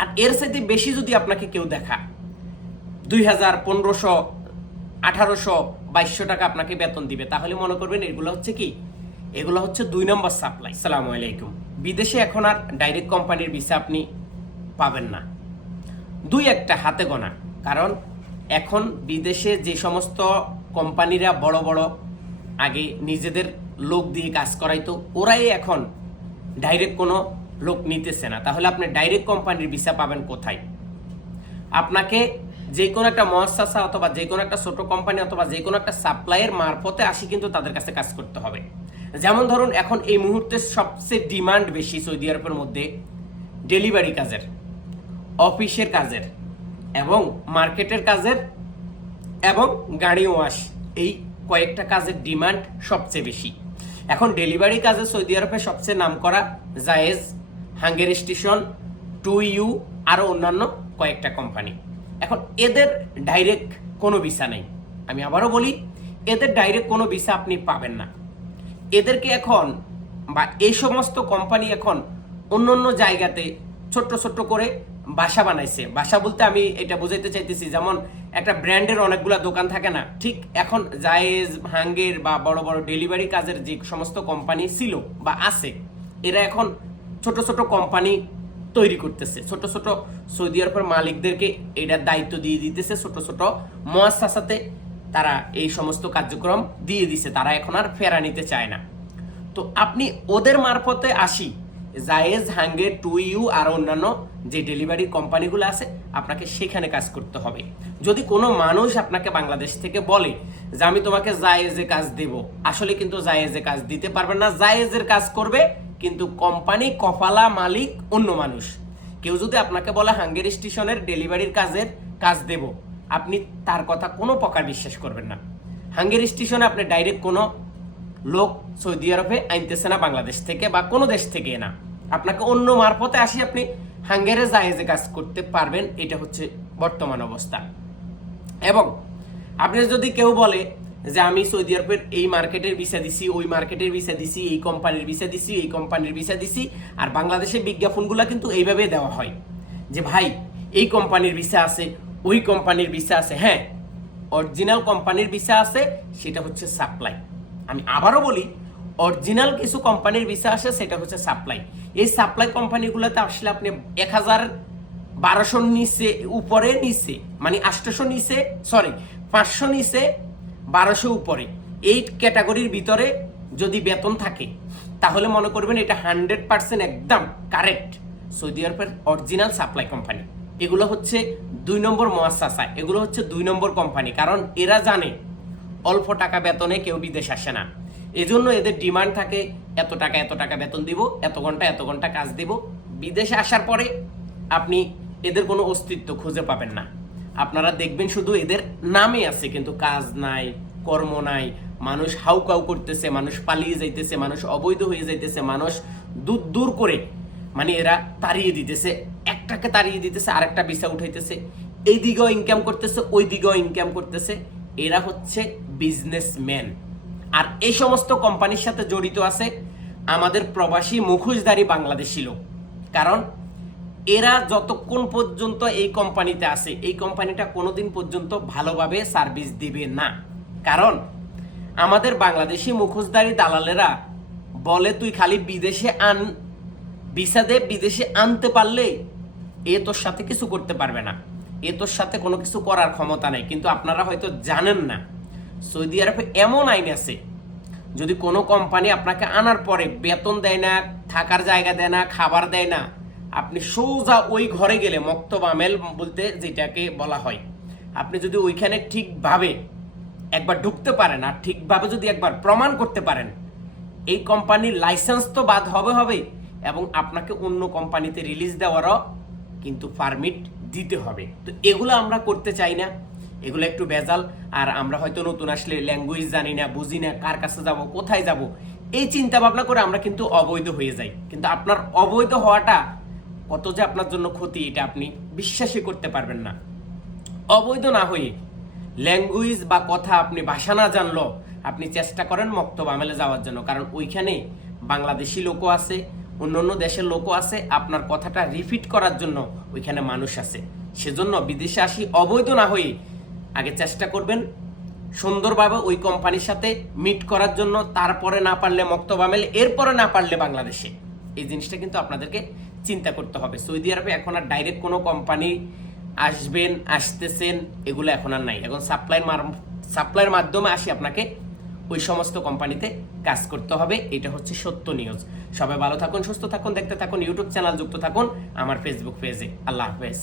আর এর সাথে বেশি যদি আপনাকে কেউ দেখা, দুই হাজার পনেরোশো, আঠারোশো, বাইশশো টাকা আপনাকে বেতন দিবে। তাহলে মনে করবেন এগুলো হচ্ছে কি? এগুলো হচ্ছে দুই নম্বর সাপ্লাই। সালাম আলাইকুম। বিদেশে এখন আর ডাইরেক্ট কোম্পানির ভিসা আপনি পাবেন না। দুই একটা হাতে গোনা। কারণ এখন বিদেশে যে সমস্ত কোম্পানিরা বড় বড় আগে নিজেদের লোক দিয়ে কাজ করাইতো, ওরাই এখন ডাইরেক্ট কোনো লোক নিতেছে না। তাহলে আপনি ডাইরেক্ট কোম্পানির ভিসা পাবেন কোথায়? আপনাকে যে কোনো একটা মহাশাসা অথবা যে কোনো একটা ছোট কোম্পানি অথবা যে কোনো একটা সাপ্লাইয়ের মারফতে আসি কিন্তু তাদের কাছে কাজ করতে হবে। যেমন ধরুন, এখন এই মুহূর্তে সবচেয়ে ডিমান্ড বেশি সৌদি আরবের মধ্যে ডেলিভারি কাজের, অফিসের কাজের এবং মার্কেটের কাজের এবং গাড়ি ওয়াশ এই কয়েকটা কাজের ডিমান্ড সবচেয়ে বেশি। এখন ডেলিভারি কাজে সৌদি আরবে সবচেয়ে নামকরা জায়েজ হাঙ্গের স্টেশন, টু ইউ আরও অন্যান্য কয়েকটা কোম্পানি এখন এদের ডাইরেক্ট কোনো ভিসা নেই। আমি আবারও বলি, এদের ডাইরেক্ট কোনো ভিসা আপনি পাবেন না। এদেরকে এখন বা এই সমস্ত কোম্পানি এখন অন্য অন্য জায়গাতে ছোট্ট ছোট্ট করে বাসা বানাইছে। বাসা বলতে আমি এটা বুঝাইতে চাইতেছি, যেমন একটা ব্র্যান্ডের অনেকগুলো দোকান থাকে না, ঠিক এখন জায়েজ, হাঙ্গের বা বড় বড় ডেলিভারি কাজের যে সমস্ত কোম্পানি ছিল বা আছে, এরা এখন ছোট ছোট কোম্পানি তৈরি করতেছে। ছোট ছোট সৌদি আরবের মালিকদেরকে এটার দায়িত্ব দিয়ে দিতেছে, ছোট ছোট মহাসাসাতে তারা এই সমস্ত কার্যক্রম দিয়ে দিছে। তারা এখন আর ফেরা নিতে চায় না। তো আপনি ওদের মারফতে আসি। জায়েজ, হাঙ্গে টু ইউ আর অন্যান্য যে ডেলিভারি কোম্পানিগুলো আছে, আপনাকে সেখানে কাজ করতে হবে। যদি কোনো মানুষ আপনাকে বাংলাদেশ থেকে বলে যে, আমি তোমাকে জায়েজে কাজ দেব। আসলে কিন্তু জায়েজে কাজ দিতে পারবেন না। জায়েজের কাজ করবে কিন্তু কোম্পানি কপালা মালিক অন্য মানুষ। কেউ যদি আপনাকে বলে হাঙ্গের স্টেশনের ডেলিভারির কাজের কাজ দেব, আপনি তার কথা কোনো প্রকার বিশ্বাস করবেন না। হাঙ্গের স্টেশনে আপনি ডাইরেক্ট কোনো লোক সৌদি আরবে আনতেছে না, বাংলাদেশ থেকে বা কোনো দেশ থেকে না। আপনাকে অন্য মারফতে আসি আপনি হাঙ্গেরে জায়েজে কাজ করতে পারবেন, এটা হচ্ছে বর্তমান অবস্থা। এবং আপনি যদি কেউ বলে যে আমি সৌদি আরবের এই মার্কেটের ভিসা দিছি, ওই মার্কেটের ভিসা দিছি, এই কোম্পানির ভিসা দিছি, এই কোম্পানির ভিসা দিছি। আর বাংলাদেশের বিজ্ঞাপনগুলো কিন্তু এইভাবে দেওয়া হয় যে, ভাই, এই কোম্পানির ভিসা আছে, ওই কোম্পানির ভিসা আছে। হ্যাঁ অরিজিনাল কোম্পানির ভিসা আছে, সেটা হচ্ছে সাপ্লাই। আমি আবারও বলি, অরিজিনাল কিছু কোম্পানির ভিসা আসে, সেটা হচ্ছে সাপ্লাই। এই সাপ্লাই কোম্পানিগুলোতে আসলে আপনি এক হাজার বারোশোর নিচে, উপরে নিচে মানে আটশোশো নিচে সরি পাঁচশো নিচে বারোশো উপরে। এই ক্যাটাগরির ভিতরে যদি বেতন থাকে, তাহলে মনে করবেন এটা হান্ড্রেড পার্সেন্ট একদম কারেক্ট সৌদি আরবের অরিজিনাল সাপ্লাই কোম্পানি। এগুলো হচ্ছে দুই নম্বর মহাসাসা এগুলো হচ্ছে দুই নম্বর কোম্পানি, কারণ এরা জানে অল্প টাকা বেতনে কেউ বিদেশ আসে না। এজন্য এদের ডিমান্ড থাকে, এত টাকা এত টাকা বেতন দিব, এত ঘণ্টা এত ঘণ্টা কাজ দিব। বিদেশে আসার পরে আপনি এদের কোনো অস্তিত্ব খুঁজে পাবেন না। আপনারা দেখবেন শুধু এদের নামে আছে, কিন্তু কাজ নাই, কর্ম নাই, মানুষ হাউকাউ করতেছে, মানুষ পালিয়ে যাইতেছে, মানুষ অবৈধ হয়ে যাইতেছে, মানুষ দূর দূর করে মানে এরা তাড়িয়ে দিতেছে, একটাকে তাড়িয়ে দিতেছে, আরেকটা ভিসা উঠাইতেছে এই দিকেও ইনকাম করতেছে ওই দিকেও ইনকাম করতেছে, এরা হচ্ছে বিজনেসম্যান আর এই সমস্ত কোম্পানির সাথে জড়িত আছে আমাদের প্রবাসী মুখোশধারী বাংলাদেশি লোক। কারণ এরা যতক্ষণ পর্যন্ত এই কোম্পানিতে আছে, এই কোম্পানিটা কোনোদিন পর্যন্ত ভালোভাবে সার্ভিস দিবে না। কারণ আমাদের বাংলাদেশি মুখোশধারী দালালেরা বলে, তুই খালি বিদেশে আন, ভিসা দে, বিদেশে আনতে পারলে এ তোর সাথে কিছু করতে পারবে না। এ তোর সাথে কোনো কিছু করার ক্ষমতা নেই। কিন্তু আপনারা হয়তো জানেন না, সৌদি আরবে এমন আইন আছে, যদি কোনো কোম্পানি আপনাকে আনার পরে বেতন দেয় না, থাকার জায়গা দেয় না, খাবার দেয় না আপনি সোজা ওই ঘরে গেলে, মক্তব আমেল বলতে যেটাকে বলা হয়। আপনি যদি ওইখানে ঠিকভাবে একবার ঢুকতে পারেন আর ঠিকভাবে যদি একবার প্রমাণ করতে পারেন, এই কোম্পানির লাইসেন্স তো বাদ হবে হবে এবং আপনাকে অন্য কোম্পানিতে রিলিজ দেওয়ারও কিন্তু পারমিট দিতে হবে। তো এগুলো আমরা করতে চাই না। এগুলো একটু ভেজাল। আর আমরা হয়তো নতুন আসলে ল্যাঙ্গুয়েজ জানি না, বুঝি না, কার কাছে যাব, কোথায় যাব, এই চিন্তা ভাবনা করে আমরা কিন্তু অবৈধ হয়ে যাই। কিন্তু আপনার অবৈধ হওয়াটা কত যে আপনার জন্য ক্ষতি, এটা আপনি বিশ্বাসই করতে পারবেন না। অবৈধ না হয়ে ল্যাঙ্গুয়েজ বা কথা আপনি ভাষা না জানলো আপনি চেষ্টা করেন মক্তব আমেলে যাওয়ার জন্য। কারণ ওইখানে বাংলাদেশি লোকও আছে, অন্য অন্য দেশের লোকও আছে, আপনার কথাটা রিপিট করার জন্য ওইখানে মানুষ আছে। সেজন্য বিদেশে আসি, অবৈধ না হয়ে আগে চেষ্টা করবেন সুন্দরভাবে ওই কোম্পানির সাথে মিট করার জন্য, তারপরে না পারলে মক্তবামেল এরপরে না পারলে বাংলাদেশে। এই জিনিসটা কিন্তু আপনাদেরকে চিন্তা করতে হবে। সৌদি আরবে এখন আর ডাইরেক্ট কোনো কোম্পানি আসবেন, আসতেছেন, এগুলো এখন আর নাই। এখন সাপ্লাই সাপ্লাইয়ের মাধ্যমে আসি আপনাকে, ওই সমস্ত কোম্পানিতে কাজ করতে হবে। এটা হচ্ছে সত্য নিউজ সবাই ভালো থাকুন, সুস্থ থাকুন, দেখতে থাকুন ইউটিউব চ্যানেল যুক্ত থাকুন, আমার ফেসবুক পেজে আল্লাহ হাফেজ।